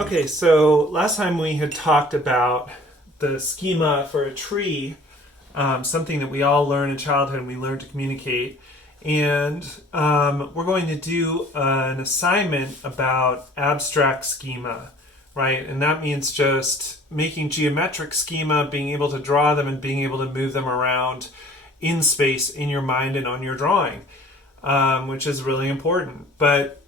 Okay, so last time we had talked about the schema for a tree, something that we all learn in childhood and we learn to communicate. And we're going to do an assignment about abstract schema, right? And that means just making geometric schema, being able to draw them and being able to move them around in space in your mind and on your drawing, which is really important. But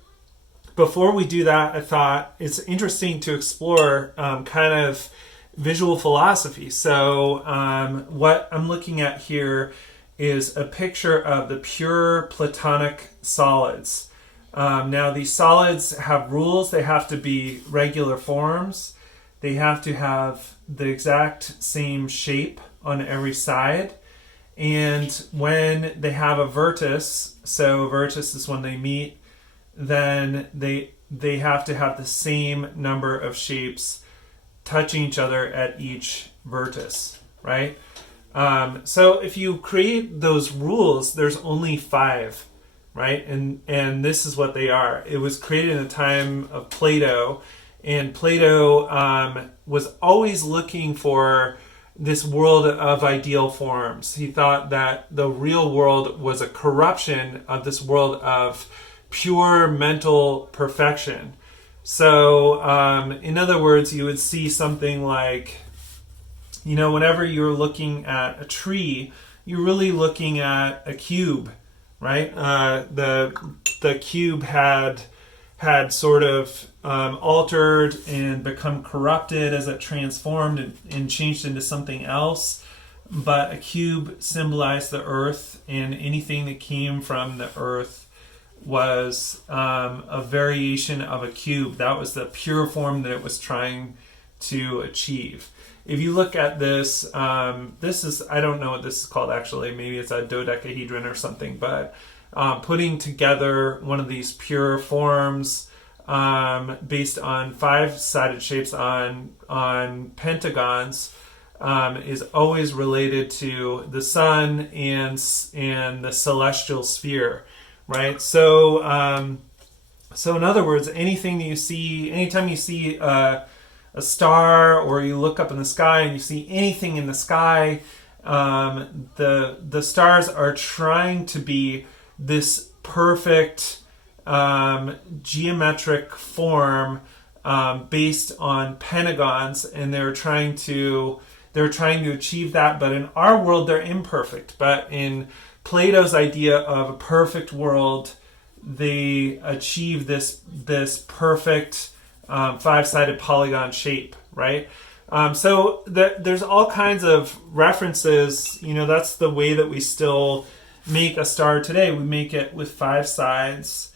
before we do that, I thought it's interesting to explore kind of visual philosophy. So what I'm looking at here is a picture of the pure Platonic solids. Now, these solids have rules. They have to be regular forms. They have to have the exact same shape on every side. And when they have a vertex, so a vertex is when they meet, then they have to have the same number of shapes touching each other at each vertex, right? So if you create those rules, there's only 5, right? And this is what they are. It was created in the time of Plato, and Plato was always looking for this world of ideal forms. He thought that the real world was a corruption of this world of pure mental perfection. So, in other words, you would see something like, whenever you're looking at a tree, you're really looking at a cube, right? The cube had sort of altered and become corrupted as it transformed and changed into something else. But a cube symbolized the earth, and anything that came from the earth was a variation of a cube. That was the pure form that it was trying to achieve. If you look at this, this is, I don't know what this is called actually, maybe it's a dodecahedron or something, but putting together one of these pure forms based on 5-sided shapes on pentagons is always related to the sun and the celestial sphere. Right, so in other words, anything that you see, anytime you see a star, or you look up in the sky and you see anything in the sky, the stars are trying to be this perfect geometric form based on pentagons, and they're trying to achieve that. But in our world, they're imperfect. But in Plato's idea of a perfect world, they achieve this perfect 5-sided polygon shape, right? So there's all kinds of references. That's the way that we still make a star today. We make it with 5 sides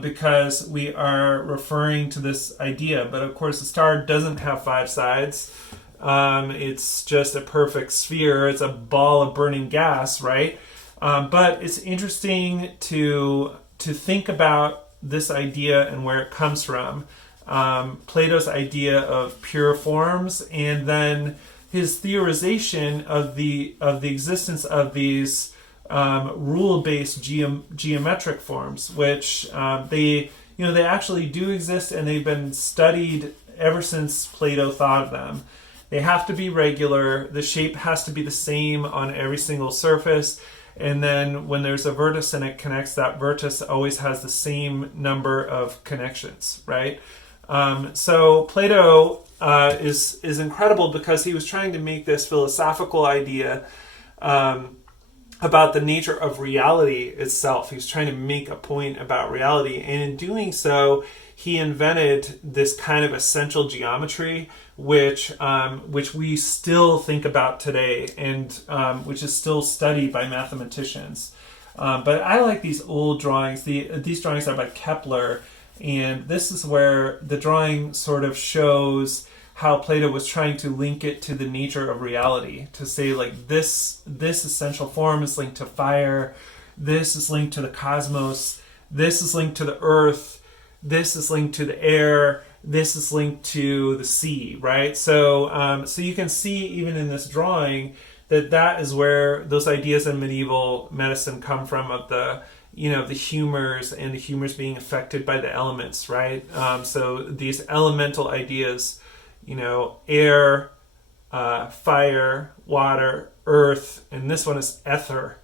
because we are referring to this idea. But of course, the star doesn't have 5 sides. It's just a perfect sphere. It's a ball of burning gas, right? But it's interesting to think about this idea and where it comes from. Plato's idea of pure forms, and then his theorization of the existence of these rule-based geometric forms, which they actually do exist, and they've been studied ever since Plato thought of them. They have to be regular. The shape has to be the same on every single surface. And then when there's a vertex and it connects, that vertex always has the same number of connections, right? So Plato is incredible because he was trying to make this philosophical idea about the nature of reality itself. He was trying to make a point about reality. And in doing so, he invented this kind of essential geometry, which we still think about today, and which is still studied by mathematicians. But I like these old drawings. These drawings are by Kepler, and this is where the drawing sort of shows how Plato was trying to link it to the nature of reality, to say like this essential form is linked to fire, this is linked to the cosmos, this is linked to the earth, this is linked to the air, this is linked to the sea, right? So you can see even in this drawing that is where those ideas in medieval medicine come from, of the the humors, and the humors being affected by the elements, right? So these elemental ideas, air, fire, water, earth, and this one is ether,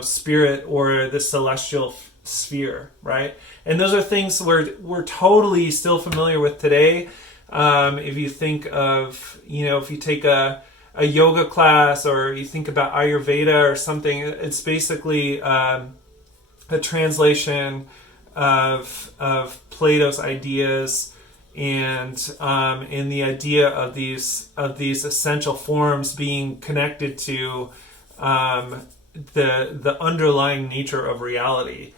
spirit, or the celestial sphere, right? And those are things we're totally still familiar with today. If you think of, if you take a yoga class, or you think about Ayurveda or something, it's basically a translation of Plato's ideas, and the idea of these essential forms being connected to the underlying nature of reality.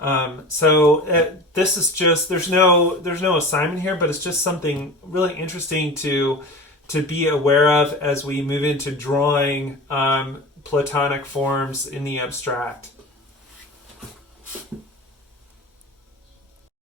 This is just, there's no assignment here, but it's just something really interesting to be aware of as we move into drawing Platonic forms in the abstract.